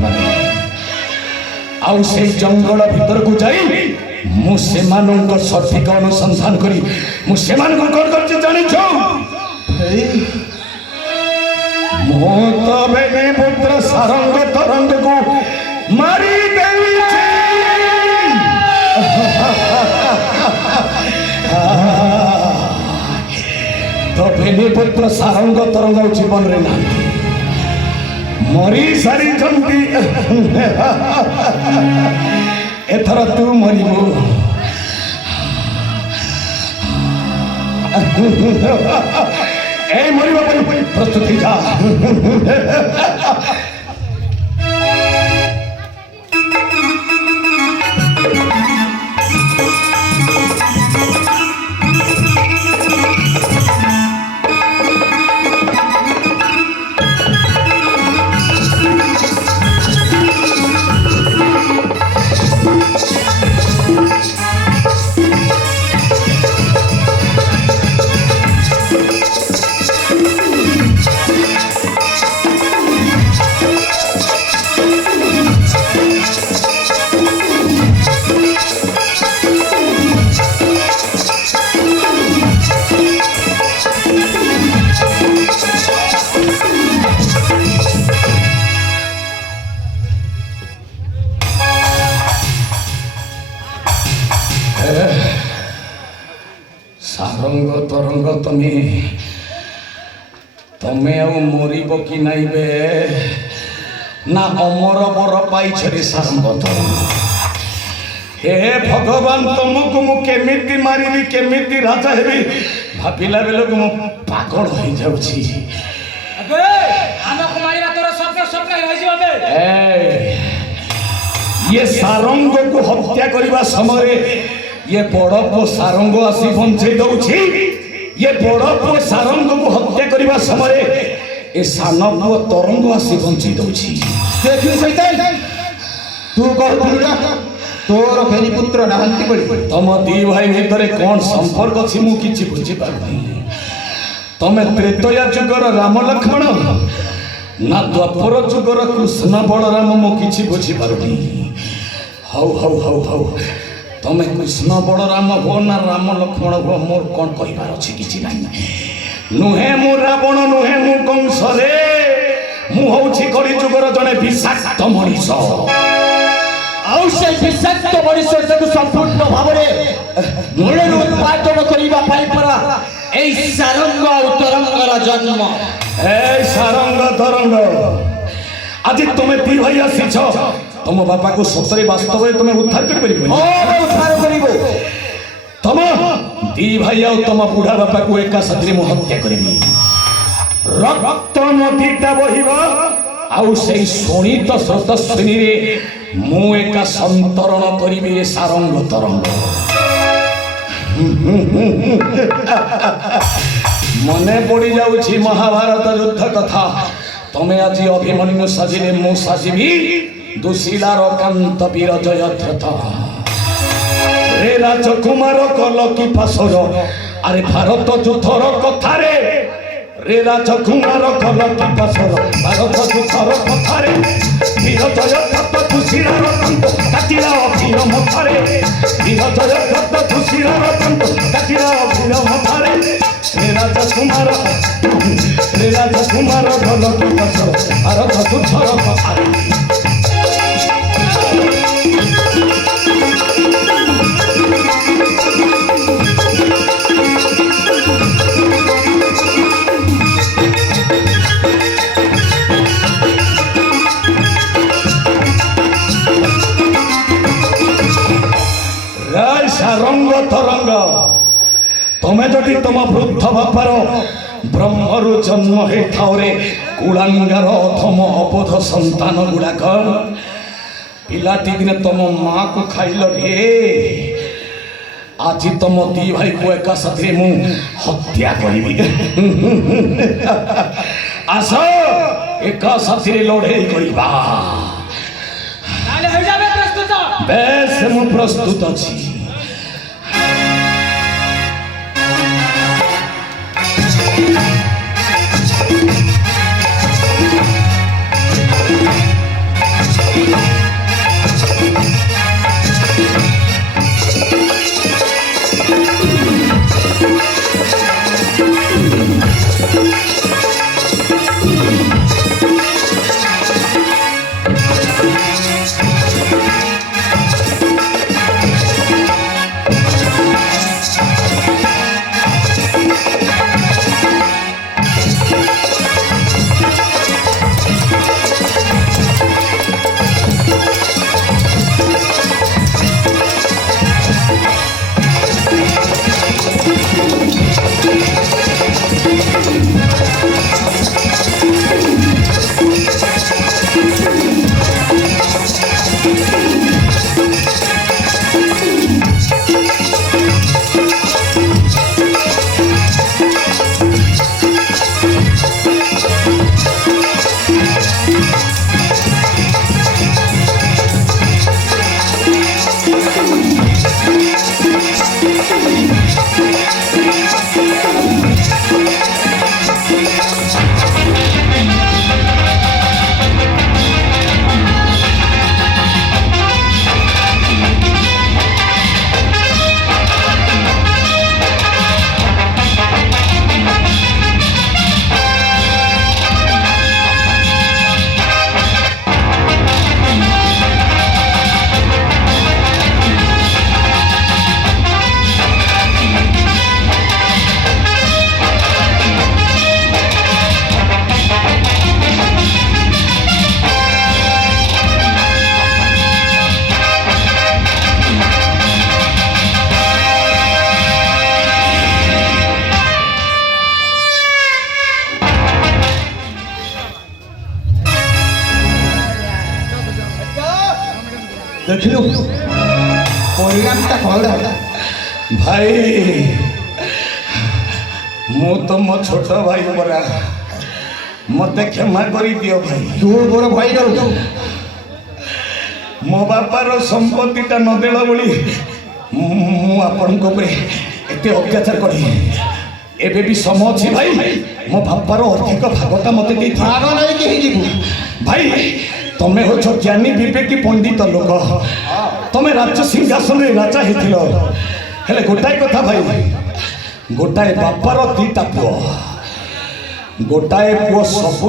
माने आउ से जंगल भीतर को जाई मु से मानन को सठिक अनुसंधान करी मु से मान को कोन करछ जानि छौ मो तो बेने पुत्र सारंग तरंग को मारी देई छे तो बेने पुत्र सारंग तरंग जीवन रे ना मरी सारी जंती एथर तू मरिबो ए मरिबो प्रस्तुत जा सारंग तरंग तमे आउ मरिब कि नाई बे ना अमर बर पाई छे सारंग हे भगवान तुमको मु केमिति मारिबी केमिति राजा हेबी भाबिला बेले को मु पागल होई जाउछी अबे हमको मारिबा तोरा सबके रहि जबे ये सारंग को हत्या करबा समय ये बड़ पो सारंग आसी बंचै दउछि ये बड़ पो सारंग को हत्या करबा समय ए सान पो तरंग आसी बंचै दउछि देखि सैतान तू कहतुला तोर फेनी पुत्र नाहंती बळी तम दी भाई भितर कोन संपर्क अछि मु किछि बुझि पारनी तमे त्रेतया जुगर राम लक्ष्मण ना द्वापर जुगर कृष्ण बलराम मु किछि बुझि पारनी हौ हौ हौ हौ तमे कृष्ण बलराम हो ना राम लक्ष्मण हो मोर कौन कहबार अछि किछि नाही नुहे मु रावण नुहे मु कंस रे मु होछि कली जुगर जने विषाक्त मनीष आउ से विषाक्त मनीष जक संपूर्ण भाबरे मूल उत्पादन करिबा पाई परा एई सारंग और तरंगर जन्म ए सारंग तरंग आज तुमे दी भाई आसी छ तुम बापा को सतरे वास्तव में तुम उद्धार कर परिबो ओ उद्धार करिबो तुम दी भाई और तुम बुढ़ा बापा को एका साथरे मु हत्या करबी रक्त नदीटा बहिबा आउ से सोनित स्रोतस्विनी रे मु एका संतरण करिबी सारंग तरंग मने पड़ी जाउछि महाभारत युद्ध कथा तमे आज अभिमन्यु साजिले मु साजिबी दुशीलार कांत वीर जयद्रथ रे राजकुमार कल की पासर अरे भारत युद्धर कथा रे राजकुमार कल की पासर भारत युद्धर कथा वीर जयद्रथ दुशीलार कांत काटिला वीर मथारे वीर जयद्रथ दुशीलार कांत काटिला वीर मथारे रे राजकुमार कल की पासर भारत युद्धर कथा सारंग तरंग तमे जदि तुम वृद्ध बापार ब्रह्मरु जन्म हे ठाउरे कुलांगार अधम अबोध संतान गुड़ाक पिलाटी दिने तुम माँ को खाइल रे आज तुम दी भाई को एका साथरे मु हत्या करिबी आस एका साथरे लड़ाई करिबा ताले हो जाबे प्रस्तुत बेस मु प्रस्तुत अछि ଦେଖିଲୁ ପରିଣାମଟା କଣ ହେଲା? ଭାଇ ମୁଁ ତମ ଛୋଟ ଭାଇ ପରା, ମତେ କ୍ଷମା କରିଦିଅ ଭାଇ। ତୁ ମୋର ଭାଇ ରହୁ। ମୋ ବାପାର ସମ୍ପତ୍ତିଟା ନଦେଲା ଭଳି ମୁଁ ଆପଣଙ୍କ ଉପରେ ଏତେ ଅତ୍ୟାଚାର କରି, ଏବେ ବି ସମୟ ଅଛି ଭାଇ, ମୋ ବାପାର ଅଧିକ ଭାଗଟା ମତେ ଦେଇଥିବ। ଭାଗ ନେଇକି ହେଇଯିବୁ ଭାଇ ତମେ ହଉଛ ଜ୍ଞାନୀ ବିବେକୀ ପଣ୍ଡିତ ଲୋକ, ତମେ ରାଜ୍ୟ ସିଂହାସନରେ ରାଜା ହେଇଥିଲ, ହେଲେ ଗୋଟାଏ କଥା ଭାଇ, ଗୋଟାଏ ବାପାର ଦିଟା ପୁଅ, ଗୋଟାଏ ପୁଅ ସବୁ